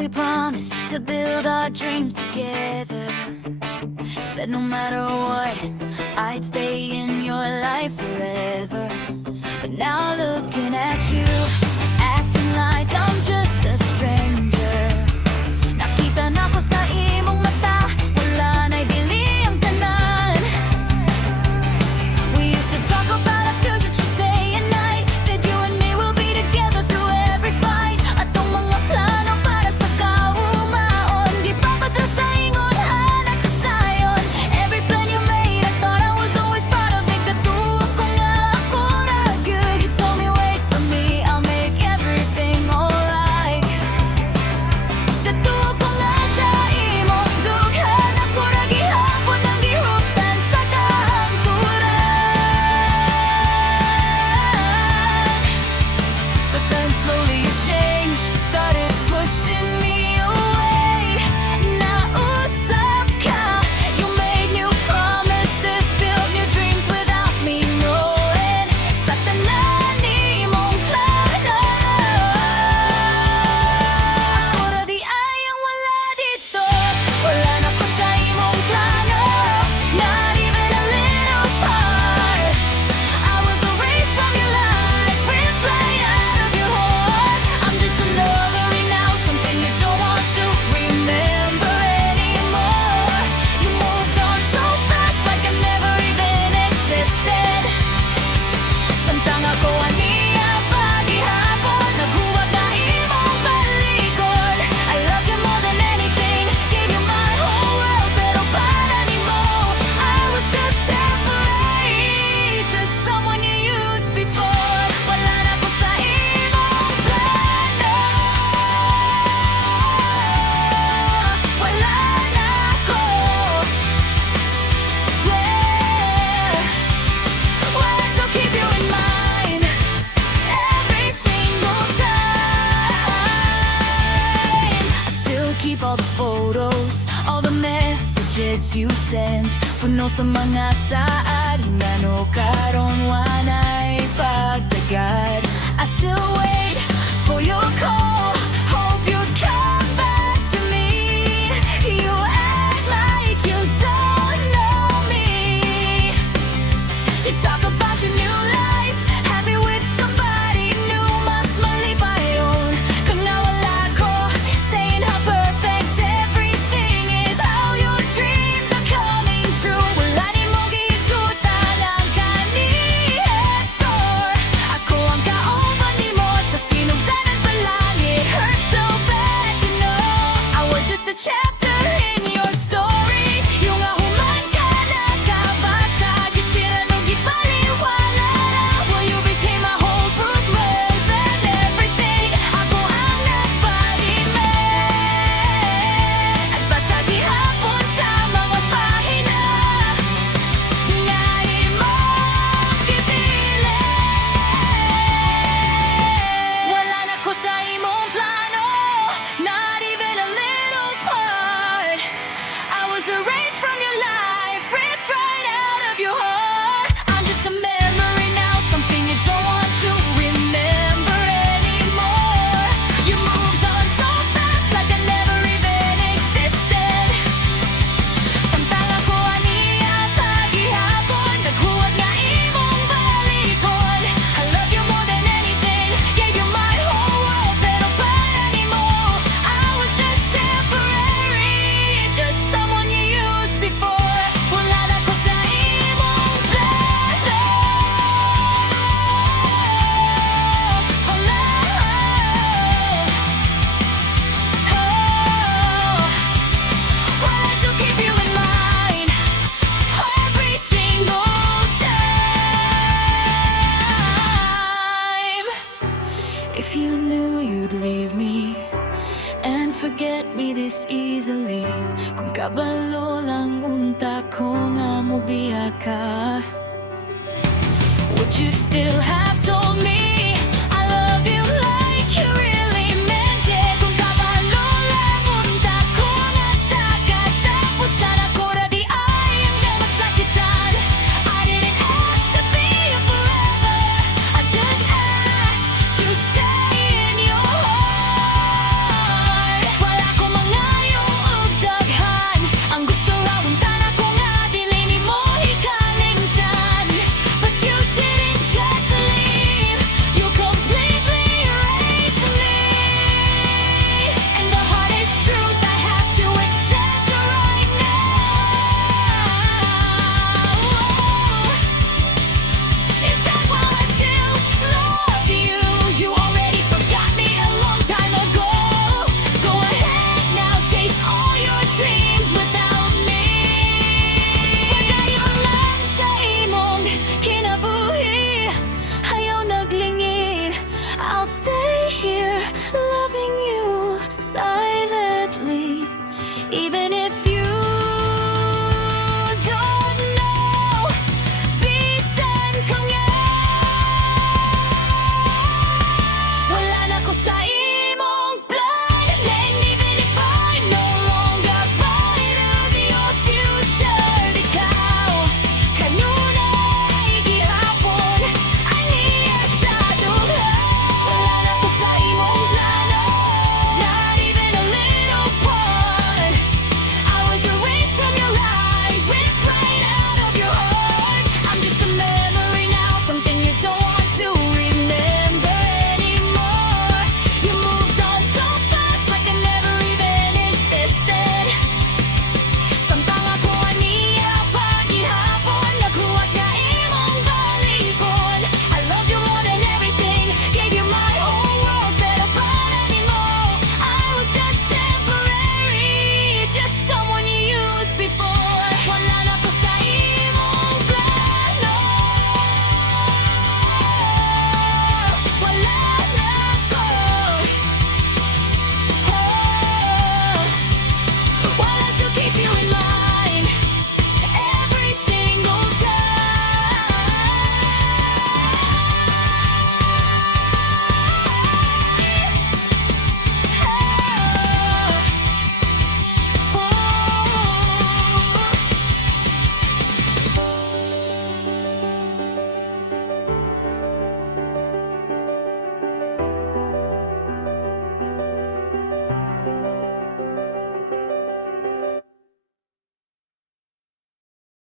we promised to build our dreams together. Said no matter what, I'd stay in your life forever. But now looking at you, acting like I'm just a stranger. Nakita na ko sa imong mata, wala na'y bili ang tanan. We used to talk about our future today and night. Said you and me will be together through every fight. Atong mga plano para sa kaumaon, di pa basta sa ingon, hanap ka sayon. Every plan you made, I thought I was always part of it. Katuwa ko nga ako ra good. You told me wait for me, I'll make everything alright. Katuwa ko nga sa imo, dughan ako ra gihapon ang gihuptan sa kahangturan. But then slowly you changed, started pushing me away. Nausap ka, you made new promises, built new dreams without me knowing. Sa tanan imong plano, ako ra di ay ang wala dito. Wala na ko sa imong plano, not even a little part. I was erased from your life, ripped right out of your heart. I'm just another right now, something you don't want to remember anymore. You moved on so fast, like I never even existed. Samtang ako aniya paghihapon, naghuwag na imong balikod. I loved you more than anything, gave you my whole world, pero para nimo, I was just temporary, just someone you used before. Wala na ko sa imong plano, wala na ko, yeah. Well, I still keep you in mind every single time. I still keep all the photos, all the messages you sent. Puno sa mga saad, nano karon wanay pagtagad. I still wait for your call, hope you'd come back to me. You act like you don't know me. You talk about your new life, happy with somebody new, mas mali pa yun. Kung nawala ko, saying how perfect everything is, how your dreams are coming true. Wala ni mo giisgutan ang kanihetor. Ako ang kauban ni mo sa sinugdanan pa lang. It hurts so bad to know I was just a chapter in your story. Yung ahuman ka nakabasa, gisira nung gipaliwala na. Well, you became my whole proof, more than everything. Ako ang nagpalimen at basa gihapon sa mga pahina nga imong gipilit. Wala na ko sa imong plano, not even a little part. I was erased from your life, ripped right out of your heart. I'm just a memory now, something you don't want to remember anymore. You moved on so fast, like I never even existed. Samtang ako aniya paghihapon, naghuwag nga imong balikod. I love you more than anything, gave you my whole world, pero para nimo, I was just temporary, just someone you used before. Wala na ko sa imong plano, wala. Well, I still keep you in mind every single time. If you knew you'd leave me and forget me this easily, kung kabalo lang unta ko nga mo biya ka, would you still have